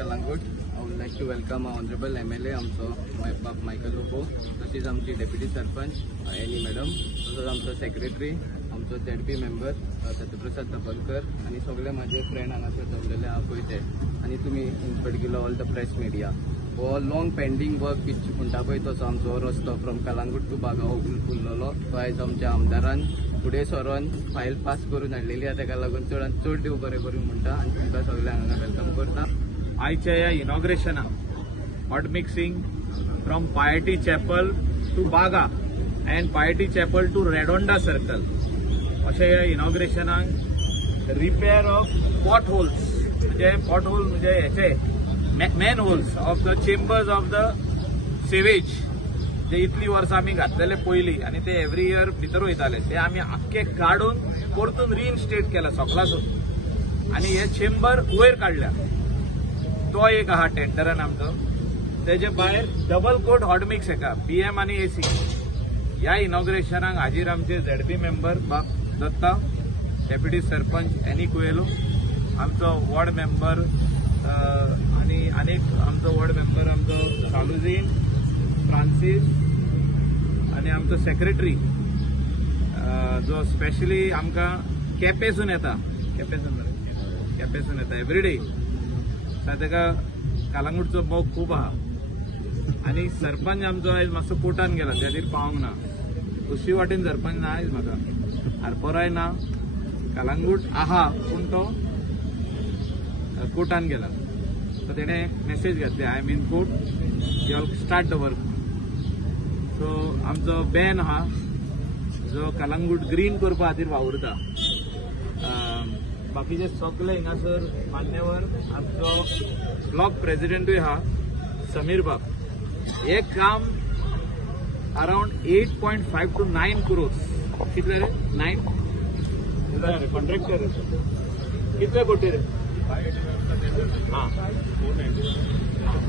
Kalangut. I would like to welcome our honorable MLA, Michael Lobo, तशीच आमची deputy sarpanch any madam, तसंच आमचो secretary, आमचो ZP मेंबर सत्यप्रसाद तपलकर आणि सगळे माझे फ्रेंड हांगासर जमलेले आहा पळय ते, आणि तुमी in particular all the press media. हो लॉंग पेंडिंग वर्क म्हणटा पळय तसो आमचो रस्तो फ्रॉम कलांगूट टू बागाव उरलेलो तो आयज आमच्या आमदारान फुडें सरोन फायल पास करून हाडलेली आहा. ताका लागून चडांत चड देव बरें करूं म्हणटा आनी तुमकां सगळ्यांक हांगा वेलकम करता. आयच्या या इनॉग्रेशनाक hot mixing from Piety chapel to Baga and Piety chapel to Redonda circle अशा या इनॉग्रेशनाक रिपेअर ऑफ पॉट होल्स म्हणजे याचे manholes of the chambers of the sewage जे इतली वर्सां आमी घातलेले पयलीं आनी ते एव्हरी इयर भितर वयताले ते आमी आख्खे काडून परतून रिइन्स्टेट केला सोकलासून आनी हे चेंबर वयर काडल्या. तो एक आहा टेंडरान आमचो. तेजे भायर डबल कोट हॉट मिक्स हेका PM आनी AC ह्या इनॉग्रेशनाक हाजीर आमचे ZP मेंबर बाब दत्ता, डेप्युटी सरपंच एनी कुएलो, आमचो वॉर्ड मेंबर आणि अनेक आमचो वॉर्ड मेंबर आमचो सालुझीन फ्रांसीस आणि आमचो सेक्रेटरी जो स्पेशली आमकां केपेसून येता एवरीडे. ताका कालांगूटचो मोग खूब आहा आनी सरपंच आमचो आयज मातसो कोर्टान गेला त्या खातीर पावूंक ना. दुसरी वाटेन सरपंच ना आयज म्हाका आरपोराय ना, कालांगूट आहा पूण तो कोर्टान गेला. सो तेणे मेसेज घातली I am in court, you all start the work. So आमचो बॅन आहा जो कालांगूट ग्रीन करपा खातीर वावुरता. बाकीचे सगळे हिंगासर मान्यवर आमचो ब्लॉक प्रेसिडेंटूय आहा समीर बाब. हे काम अराउंड 8.5 to 9 crores. कितले रे? 9 कॉन्ट्रॅक्टर कितले कोटी रे?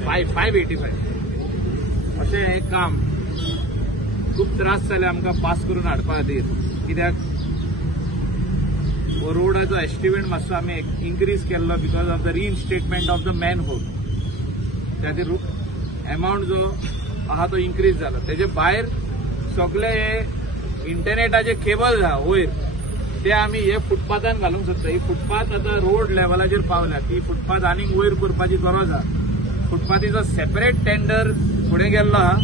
585 अशें हे काम खूब त्रास जाले आमकां पास करून हाडपा खातीर. कित्याक रोडाचो एस्टिमेट मातसो आमी इन्क्रीज केल्लो because of the reinstatement of the manhole. त्या खातीर एमावंट जो आहा तो इन्क्रीज जाला. तेजे भायर सगळे हे इंटरनेटाचे केबल आहा वयर ते आमी हे फुटपाथान घालूंक सोदता. ही फुटपाथ आतां रोड लेवलाचेर पावल्या, ती फुटपाथ आनीक वयर करपाची गरज आहा. फुटपाथीचो सेपरेट टेंडर फुडें गेल्लो आहा,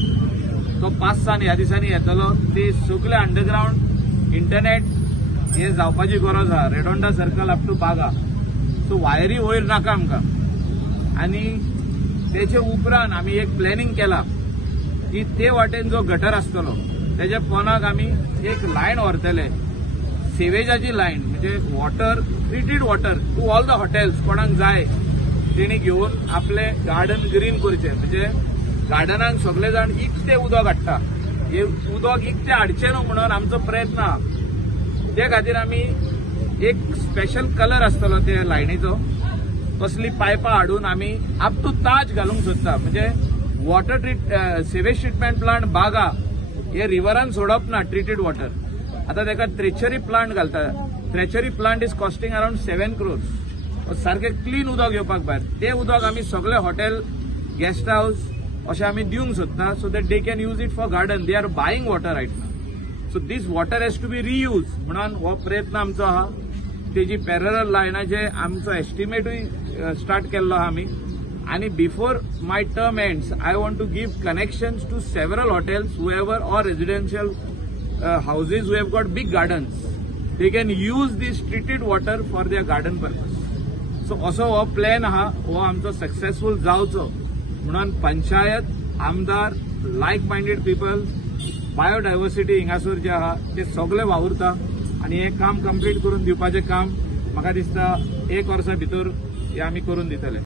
तो 5 ह्या दिसांनी येतलो. ते सगळे अंडरग्राउंड इंटरनेट हे जावपाची गरज आहा रेडोंडा सर्कल अप टू बागा. सो वायरी वयर नाका आमकां. आनी तेचे उपरांत आमी एक प्लॅनिंग केला की ते वाटेन जो गटर आसतलो तेच्या पोंदाक आमी एक लायन व्हरतले, सेवेजाची लायन, म्हणजे water treated water to all the hotels. कोणाक जाय तेणी घेवन आपले गार्डन ग्रीन करचे. म्हणजे गार्डनाक सगळे जाण इकते उदक हाडटा, हे उदक इकते हाडचे न्हू म्हणून आमचो प्रयत्न आहा. ते खातीर आमी एक स्पेशल कलर आसतलो त्या लायनीचो, तसली पायपां हाडून आमी अप टू ताज घालूंक सोदता. म्हणजे वॉटर सेवेज ट्रिटमेंट प्लांट बागा हे रिव्हरान सोडप ना ट्रिटेड वॉटर. आता ताका ट्रेचरी प्लांट घालता. Treachery plant is costing around 7 crores. सारखे क्लीन उदक येवपाक भायर ते उदक आमी सगळे हॉटेल, गेस्ट हाऊस अशें आमी दिवंक सोदता. So that they can use it for garden. They are buying water right now. So this water has to be reuse म्हणून हो प्रयत्न आमचो आहा. तेजी पॅरलल लायनाचे आमचो एस्टिमेटूय स्टार्ट केल्लो आहा आमी. आणि before my term ends I want to give connections to several hotels whoever or residential houses who have got big gardens. They can use these treated water for their garden purpose. So असो हो plan आहा, हो आमचो successful जावचो म्हणून पंचायत, आमदार, लायक minded people, biodiversity हिंगासर जे आहा ते सगळे वावुरता. आणि हे काम कंप्लीट करून दिवपाचें काम म्हाका दिसता 1 वर्सा भितर हे आमी करून दितले.